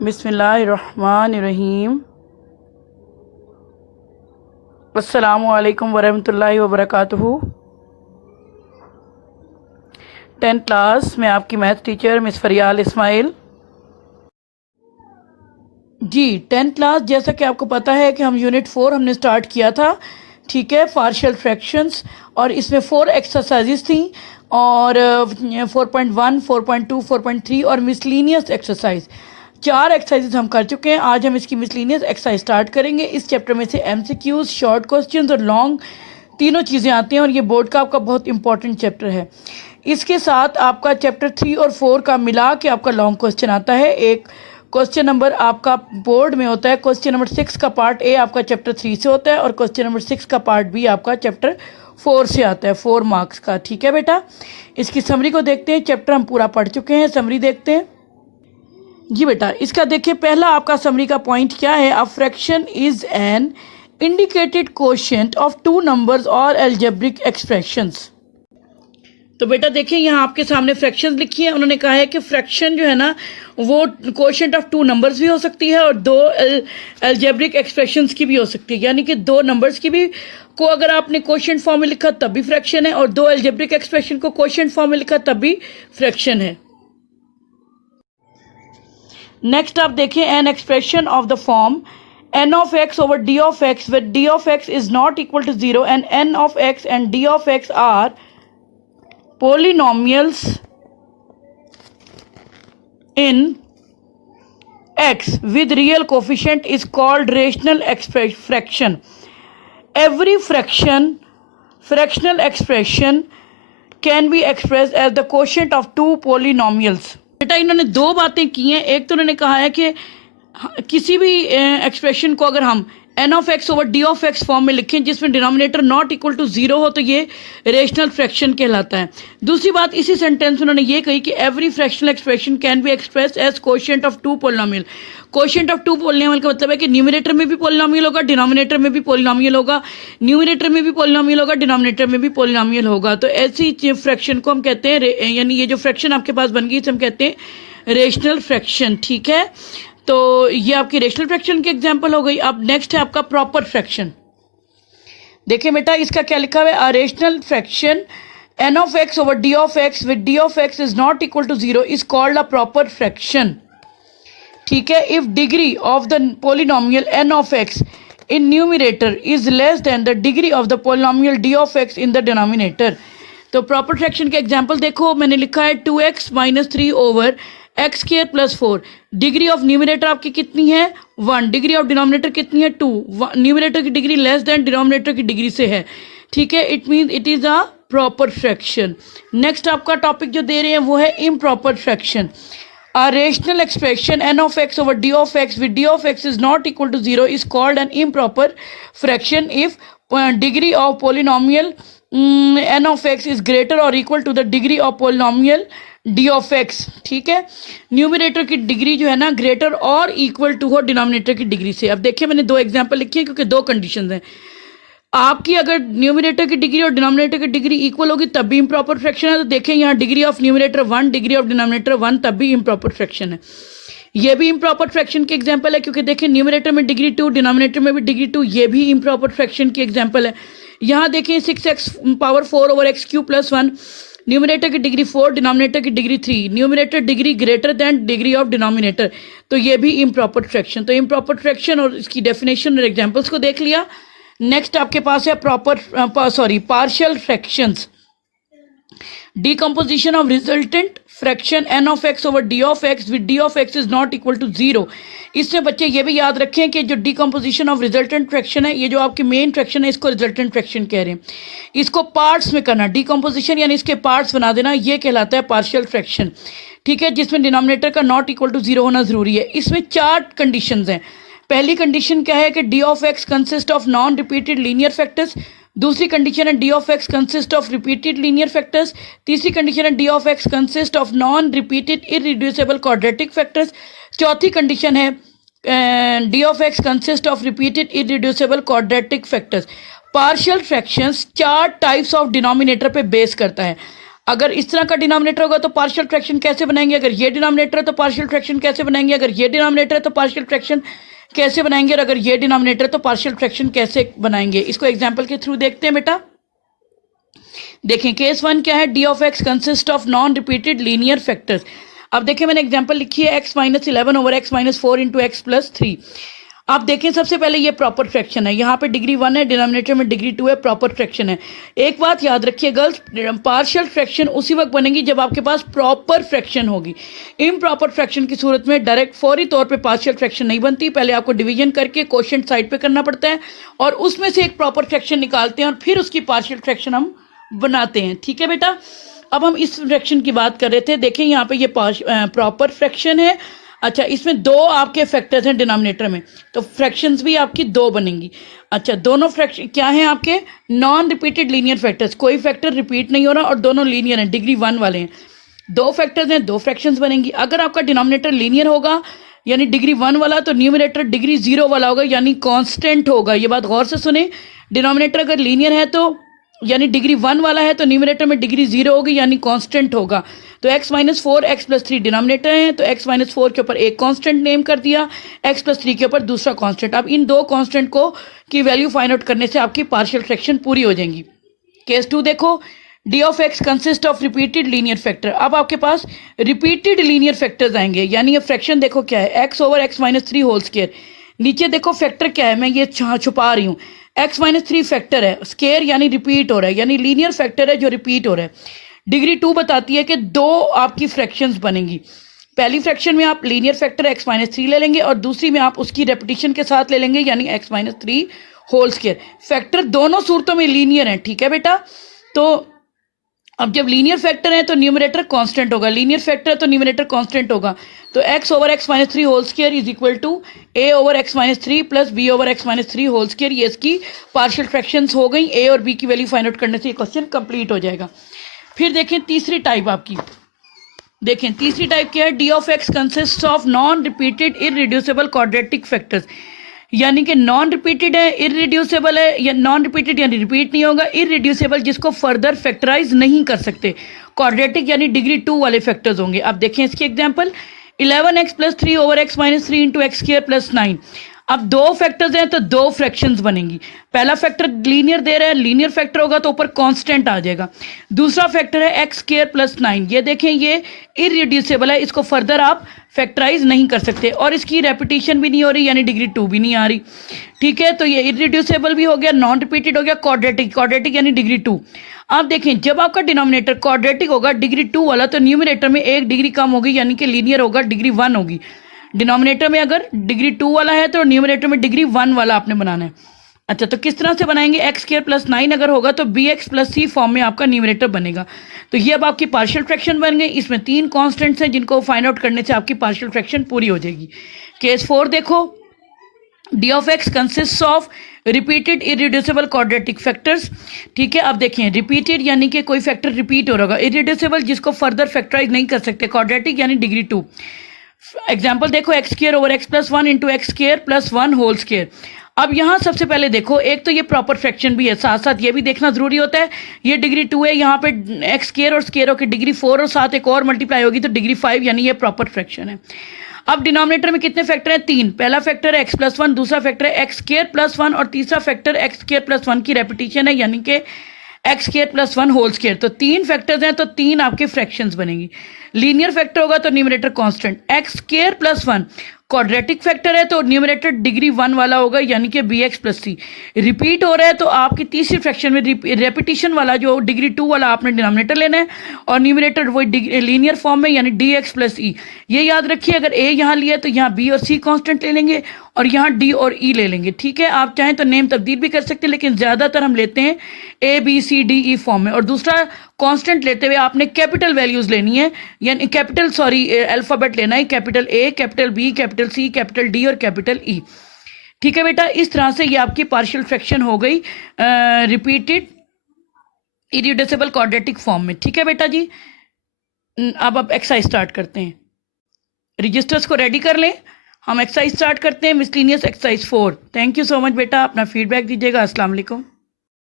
बिस्मिल्लाहिर्रहमानिर्रहीम। अस्सलामुअलैकुम वरहमतुल्लाहि वबरकातुहू। 10th क्लास में आपकी math teacher miss Fariyal Ismail ji. 10th class, जैसा कि आपको पता है कि हम यूनिट 4 हमने स्टार्ट किया था, ठीक है, पार्शियल फ्रैक्शंस, और इसमें 4 एक्सरसाइजेस थी और 4.1, 4.2, 4.3 और मिसलीनियस एक्सरसाइज 4 एक्सरसाइजेस हम कर चुके हैं। आज हम इसकी मिसलीनियस एक्सरसाइज स्टार्ट करेंगे। इस चैप्टर में से MCQs, शॉर्ट क्वेश्चंस और लॉन्ग तीनों चीज़ें आती हैं और ये बोर्ड का आपका बहुत इंपॉर्टेंट चैप्टर है। इसके साथ आपका चैप्टर 3 और 4 का मिला के आपका लॉन्ग क्वेश्चन आता है। एक क्वेश्चन नंबर आपका बोर्ड में होता है, क्वेश्चन नंबर 6 का पार्ट ए आपका चैप्टर 3 से होता है और क्वेश्चन नंबर 6 का पार्ट बी आपका चैप्टर 4 से आता है, 4 मार्क्स का। ठीक है बेटा, इसकी समरी को देखते हैं। चैप्टर हम पूरा पढ़ चुके हैं, समरी देखते हैं जी बेटा। इसका देखिए, पहला आपका समरी का पॉइंट क्या है। A fraction is an indicated quotient of 2 numbers और एल्जेब्रिक एक्सप्रेशंस। तो बेटा देखिए, यहाँ आपके सामने फ्रैक्शंस लिखी है। उन्होंने कहा है कि फ्रैक्शन जो है ना वो कोशेंट ऑफ 2 नंबर्स भी हो सकती है और 2 एल्जेब्रिक एक्सप्रेशंस की भी हो सकती है। यानी कि 2 नंबर्स की भी को अगर आपने कोशेंट फॉर्म में लिखा तब भी फ्रैक्शन है और 2 एल्जेब्रिक एक्सप्रेशन को कोशेंट फॉर्म में लिखा तब भी फ्रैक्शन है। नेक्स्ट आप देखिए, an expression of the form n of x over d of x where d of x is not equal to 0 and n of x and d of x are polynomials in x with real coefficient is called rational fraction. Every fractional expression can be expressed as the quotient of 2 polynomials. बेटा इन्होंने 2 बातें की हैं। एक तो उन्होंने कहा है कि किसी भी एक्सप्रेशन को अगर हम n of x over D of x form में लिखें जिसमें डिनोमिनेटर नॉट इक्वल टू 0 हो तो ये रेशनल फ्रैक्शन कहलाता है। दूसरी बात इसी सेंटेंस में उन्होंने ये कही कि every fractional expression can be express as quotient of 2 polynomial. Quotient of 2 polynomial का मतलब है कि न्यूमरेटर में भी पोलिनोमियल होगा, डिनोमिनेटर में भी पोलिनोमियल होगा, न्यूमरेटर में भी पोलिनोमियल होगा, डिनोमिनेटर में भी पोलिनोमियल होगा। तो ऐसी फ्रैक्शन को हम कहते हैं, यानी ये जो फ्रैक्शन आपके पास बन गई इसे हम कहते हैं रेशनल फ्रैक्शन। ठीक है, तो ये आपकी रेशनल फ्रैक्शन की एग्जांपल हो गई। अब नेक्स्ट है आपका प्रॉपर फ्रैक्शन। देखिए बेटा, इसका क्या लिखा हुआ है। A rational fraction n of x over d of x with d of x is not equal to 0 is called a proper fraction. ठीक है, if degree of the polynomial n of x in numerator is less than the degree of the polynomial d of x in the denominator. तो proper fraction के example देखो, मैंने लिखा है 2x minus 3 over x square plus 4। Degree of numerator आपकी कितनी है 1, degree of denominator कितनी है 2। न्यूमरेटर की डिग्री लेस देन डिनोमिनेटर की डिग्री से है। ठीक है, it means it is a proper fraction. Next आपका टॉपिक जो दे रहे हैं वो है improper fraction. A rational expression n of x over d of x with d of x is not equal to 0 is called an improper fraction if degree of polynomial n of x is greater और equal to the degree of polynomial d of x। ठीक है, numerator की degree जो है ना greater और equal to हो denominator की डिग्री से। अब देखिए, मैंने 2 एग्जांपल लिखे हैं क्योंकि 2 कंडीशंस हैं। आपकी अगर न्यूमरेटर की डिग्री और डिनोमिनेटर की डिग्री इक्वल होगी तब भी इम्प्रॉपर फ्रैक्शन है। तो देखें यहाँ degree of numerator 1, degree of denominator 1, तब भी इम्प्रॉपर फ्रैक्शन है। ये भी इम्प्रॉपर फ्रैक्शन की एग्जांपल है क्योंकि देखें न्यूमरेटर में डिग्री 2, डिनोमिनेटर में भी डिग्री 2, ये भी इम्प्रॉपर फ्रैक्शन की एग्जांपल है। यहाँ देखें 6x power 4 over x cube plus 1, numerator की डिग्री 4, डिनोमिनेटर की degree 3, numerator degree greater than degree of denominator, तो ये भी इम्प्रॉपर फ्रैक्शन। तो इम्प्रॉपर फ्रैक्शन और इसकी डेफिनेशन और एग्जांपल्स को देख लिया। नेक्स्ट आपके पास है partial fractions. Decomposition of resultant fraction n of x over d of x with d of x is not equal to 0। इसमें बच्चे ये भी याद रखें कि जो डीकम्पोजिशन ऑफ रिजल्टेंट फ्रैक्शन है, ये जो आपकी मेन फ्रैक्शन है इसको रिजल्टेंट फ्रैक्शन कह रहे हैं। इसको पार्ट्स में करना, डीकम्पोजिशन यानी इसके पार्ट्स बना देना, ये कहलाता है पार्शियल फ्रैक्शन। ठीक है, जिसमें डिनोमिनेटर का नॉट इक्वल टू 0 होना जरूरी है। इसमें 4 कंडीशंस हैं। पहली कंडीशन क्या है कि d of x consist of non repeated linear factors. दूसरी कंडीशन है d of x consist of repeated linear factors. तीसरी कंडीशन है d of x consist of non repeated irreducible quadratic factors. चौथी कंडीशन है d of x consist of repeated irreducible quadratic factors. Partial fractions 4 types of denominator पे base करता है। अगर इस तरह का डिनोमिनेटर होगा तो पार्शियल फ्रैक्शन कैसे बनाएंगे, अगर ये डिनोमिनेटर है तो पार्शियल फ्रैक्शन कैसे बनाएंगे, अगर ये डिनोमिनेटर है तो पार्शियल फ्रैक्शन कैसे बनाएंगे, और अगर ये डिनोमिनेटर है तो पार्शियल फ्रैक्शन कैसे बनाएंगे। इसको एग्जाम्पल के थ्रू देखते हैं बेटा। देखें केस 1 क्या है, D of x consist of non repeated linear factors. अब देखें मैंने एग्जांपल लिखी है x minus 11 over x minus 4 into x plus 3। आप देखें सबसे पहले ये प्रॉपर फ्रैक्शन है, यहाँ पे डिग्री 1 है, डिनोमिनेटर में डिग्री 2 है, प्रॉपर फ्रैक्शन है। एक बात याद रखिए गर्ल्स, पार्शियल फ्रैक्शन उसी वक्त बनेगी जब आपके पास प्रॉपर फ्रैक्शन होगी। इम्प्रॉपर फ्रैक्शन की सूरत में डायरेक्ट फौरी तौर पे पार्शियल फ्रैक्शन नहीं बनती, पहले आपको डिवीजन करके कोशेंट साइड पे करना पड़ता है और उसमें से एक प्रॉपर फ्रैक्शन निकालते हैं और फिर उसकी पार्शियल फ्रैक्शन हम बनाते हैं। ठीक है बेटा, अब हम इस फ्रैक्शन की बात कर रहे थे। देखें यहाँ पे ये प्रॉपर फ्रैक्शन है। अच्छा, इसमें दो आपके फैक्टर्स हैं डिनोमिनेटर में, तो फ्रैक्शंस भी आपकी दो बनेंगी। अच्छा, दोनों फ्रैक्शन क्या हैं आपके, नॉन रिपीटेड लीनियर फैक्टर्स, कोई फैक्टर रिपीट नहीं हो रहा और दोनों लीनियर हैं, डिग्री 1 वाले हैं। दो फैक्टर्स हैं, दो फ्रैक्शंस बनेंगी। अगर आपका डिनोमिनेटर लीनियर होगा यानी डिग्री 1 वाला, तो न्यूमरेटर डिग्री 0 वाला होगा यानी कांस्टेंट होगा। ये बात गौर से सुने, डिनोमिनेटर अगर लीनियर है तो यानी डिग्री 1 वाला है तो न्यूमरेटर में डिग्री 0 होगी यानी कांस्टेंट होगा। तो x minus 4 x plus 3 denominator है, तो x माइनस 4 के ऊपर एक कांस्टेंट नेम कर दिया, x प्लस 3 के ऊपर दूसरा कांस्टेंट। अब इन दो कांस्टेंट को की वैल्यू फाइंड आउट करने से आपकी पार्शियल फ्रैक्शन पूरी हो जाएंगी। केस 2 देखो, D of x consist of repeated linear factor. अब आपके पास रिपीटेड लीनियर फैक्टर्स आएंगे, यानी ये फ्रैक्शन देखो क्या है, x over x minus 3 whole square. नीचे देखो फैक्टर क्या है, मैं ये छुपा रही हूँ, x माइनस 3 फैक्टर है, स्केयर यानी रिपीट हो रहा है, यानी लीनियर फैक्टर है जो रिपीट हो रहा है। डिग्री 2 बताती है कि दो आपकी फ्रैक्शंस बनेंगी। पहली फ्रैक्शन में आप लीनियर फैक्टर x माइनस 3 ले लेंगे और दूसरी में आप उसकी रेपिटेशन के साथ ले लेंगे यानी x minus 3 whole square. Factor दोनों सूरतों में लीनियर है। ठीक है बेटा, तो अब जब लीनियर फैक्टर है तो न्यूमरेटर कांस्टेंट होगा, लीनियर फैक्टर है तो न्यूमरेटर कांस्टेंट होगा। तो x over x minus 3 whole square is equal to a over x minus 3 plus b over x minus 3 whole square. ये इसकी पार्शियल फ्रैक्शंस हो गई। a और b की वैल्यू फाइंड आउट करने से ये क्वेश्चन कंप्लीट हो जाएगा। फिर देखें तीसरी टाइप आपकी, देखें तीसरी टाइप क्या है, D of x consist of non repeated irreducible quadratic factors. यानी कि नॉन रिपीटेड है, इररिड्यूसिबल है, या नॉन रिपीटेड यानी रिपीट नहीं होगा, इररिड्यूसिबल जिसको फर्दर फैक्टराइज नहीं कर सकते, क्वाड्रेटिक यानी डिग्री 2 वाले फैक्टर्स होंगे। अब देखें इसके example, 11x plus 3 over x minus 3 into x square plus 9। अब दो फैक्टर्स हैं तो दो फ्रैक्शंस बनेंगी। पहला फैक्टर लीनियर दे रहा है, लीनियर फैक्टर होगा तो ऊपर कांस्टेंट आ जाएगा। दूसरा फैक्टर है x स्क्वायर प्लस 9। ये देखें ये इररिड्यूसिबल है, इसको फर्दर आप फैक्टराइज नहीं कर सकते और इसकी रेपिटेशन भी नहीं हो रही यानी डिग्री 2 भी नहीं आ रही। ठीक है, तो ये इररिड्यूसिबल भी हो गया, नॉन रिपीटेड हो गया, क्वाड्रेटिक, क्वाड्रेटिक यानी डिग्री 2। आप देखें जब आपका डिनोमिनेटर क्वाड्रेटिक होगा डिग्री 2 वाला, तो न्यूमरेटर में एक डिग्री कम होगी यानी कि लीनियर होगा, डिग्री 1 होगी। डिनोमिनेटर में अगर डिग्री 2 वाला है तो न्यूमरेटर में डिग्री 1 वाला आपने बनाना है। अच्छा, तो किस तरह से बनाएंगे, एक्स स्क्वायर प्लस 9 अगर होगा तो बी एक्स प्लस सी फॉर्म में आपका न्यूमरेटर बनेगा। तो ये अब आपकी पार्शियल फ्रैक्शन बन गई। इसमें 3 कांस्टेंट्स हैं जिनको फाइंड आउट करने से आपकी पार्शियल फ्रैक्शन पूरी हो जाएगी। केस 4 देखो, D of x consist of repeated irreducible quadratic factors. ठीक है, अब देखें रिपीटेड यानी कि कोई फैक्टर रिपीट हो रहा होगा, इररिड्यूसिबल जिसको फर्दर फैक्टराइज नहीं कर सकते, क्वाड्रेटिक यानी डिग्री 2। एग्जाम्पल देखो, x square over x plus 1 into x square plus 1 whole square. अब यहाँ सबसे पहले देखो, एक तो ये प्रॉपर फ्रैक्शन भी है, साथ साथ ये भी देखना जरूरी होता है, ये डिग्री 2 है, यहाँ पे एक्स स्क्वायर और स्क्वायर की डिग्री 4 और साथ एक और मल्टीप्लाई होगी तो डिग्री 5 यानी ये प्रॉपर फ्रैक्शन है। अब डिनोमिनेटर में कितने फैक्टर हैं, 3। पहला फैक्टर है एक्स प्लस 1, दूसरा फैक्टर है एक्स स्क्वायर प्लस 1 और तीसरा फैक्टर एक्स स्क्वायर प्लस 1 की रेपिटेशन है यानी कि x square plus 1 whole square. तो 3 फैक्टर्स हैं तो 3 आपके फ्रैक्शंस बनेंगी। लीनियर फैक्टर होगा तो numerator constant, x square plus 1 quadratic factor है तो न्यूमरेटर डिग्री 1 वाला होगा यानी कि बी एक्स प्लस सी। रिपीट हो रहा है तो आपकी तीसरी फ्रैक्शन में रेपिटेशन वाला जो डिग्री 2 वाला आपने डिनोमिनेटर लेना है और न्यूमरेटर वही लीनियर फॉर्म में यानी डी एक्स प्लस ई। ये याद रखिए, अगर ए यहाँ लिया तो यहाँ बी और सी कांस्टेंट ले लेंगे और यहाँ डी और ई ले लेंगे। ठीक है, आप चाहें तो नेम तब्दील भी कर सकते हैं लेकिन ज़्यादातर हम लेते हैं A B C D E form में। और दूसरा कांस्टेंट लेते हुए आपने कैपिटल वैल्यूज़ लेनी है, यानी कैपिटल अल्फ़ाबेट लेना है, capital A, capital B, capital C, capital D और कैपिटल ई। ठीक है बेटा, इस तरह से ये आपकी पार्शियल फ्रैक्शन हो गई रिपीटेड इररिड्यूसिबल क्वाड्रेटिक फॉर्म में। ठीक है बेटा जी, अब एक्सरसाइज स्टार्ट करते हैं। रजिस्टर्स को रेडी कर लें, हम एक्सरसाइज स्टार्ट करते हैं, miscellaneous exercise 4। Thank you so much बेटा, अपना फीडबैक दीजिएगा। अस्सलाम वालेकुम।